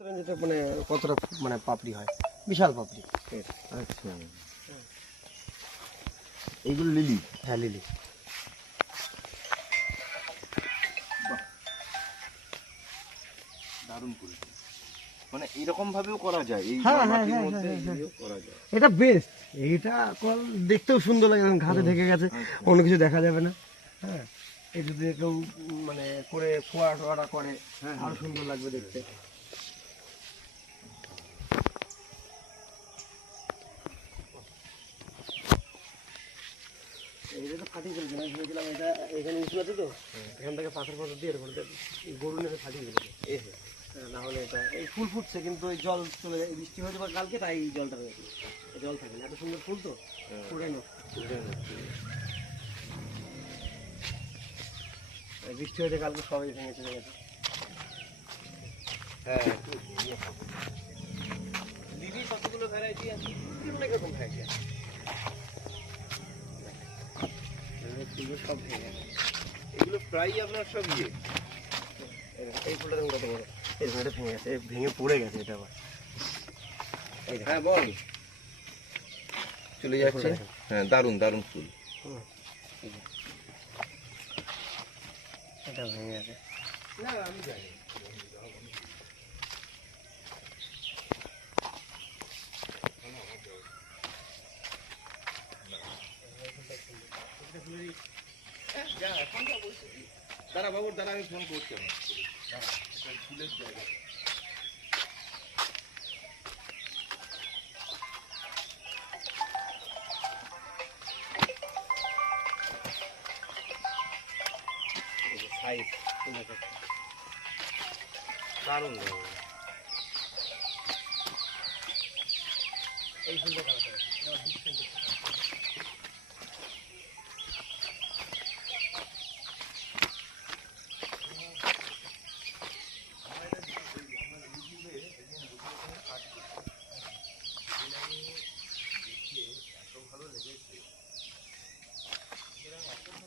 যেটা মানে কতটা মানে পাপড়ি হয়, বিশাল পাপড়ি। আচ্ছা, এইগুলো লিলি? হ্যাঁ, লিলি। দারুণ করেছে, মানে এরকম ভাবেও করা যায়, এই হ্যাঁ, মাটির হ্যাঁ, মধ্যে হ্যাঁ, হ্যাঁ। এগুলো করা যায়। এটা বেস্ট। এইটা কল দেখতেও সুন্দর লাগে, ঘাসে ঢেকে গেছে, অন্য কিছু দেখা যাবে না। হ্যাঁ, এই যদি কেউ মানে করে ফোয়ারা টোয়ারা করে আরো সুন্দর লাগবে দেখতে। এইটা তো ফাটিয়ে ফেলছে না, ভেবেছিলাম এটা এখানে উঁচু আছে তো, এখান থেকে পাথর পাথর দিয়ে এরকম গরু নেবে ফাটিয়ে ফেলেছে। না হলে এটা এই ফুল ফুটছে, কিন্তু এই জল চলে যায়, বৃষ্টি হয়েছে বা কালকে, তাই এই জলটা হয়েছে। জল থাকে না, এত সুন্দর ফুল তো ফুটে না। বৃষ্টি হয়েছে কালকে, সবাই ভেঙে চলে গেছে। হ্যাঁ, লিলি কতগুলো ভ্যারাইটি আছে? অনেক রকম ভ্যারাইটি আছে, ফুলগুলো সব ভেঙে গেছে। এগুলো প্রায়ই আপনার সব ইয়ে। এই ফুলটা দেখুন কত বড়, এই ভেঙে ভেঙে গেছে, ভেঙে পড়ে গেছে এটা আবার। হ্যাঁ বল, চলে যাচ্ছে। হ্যাঁ, দারুণ দারুণ ফুল। এটা ভেঙে গেছে। না আমি জানি। দাঁড়া বাবুর, দাঁড়া আমি ফোন করছি আমার ফুলের জায়গা। সাইজ দারুণ এই ফুলটা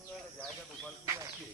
কালার জায়গা গোপালপুরে আছে।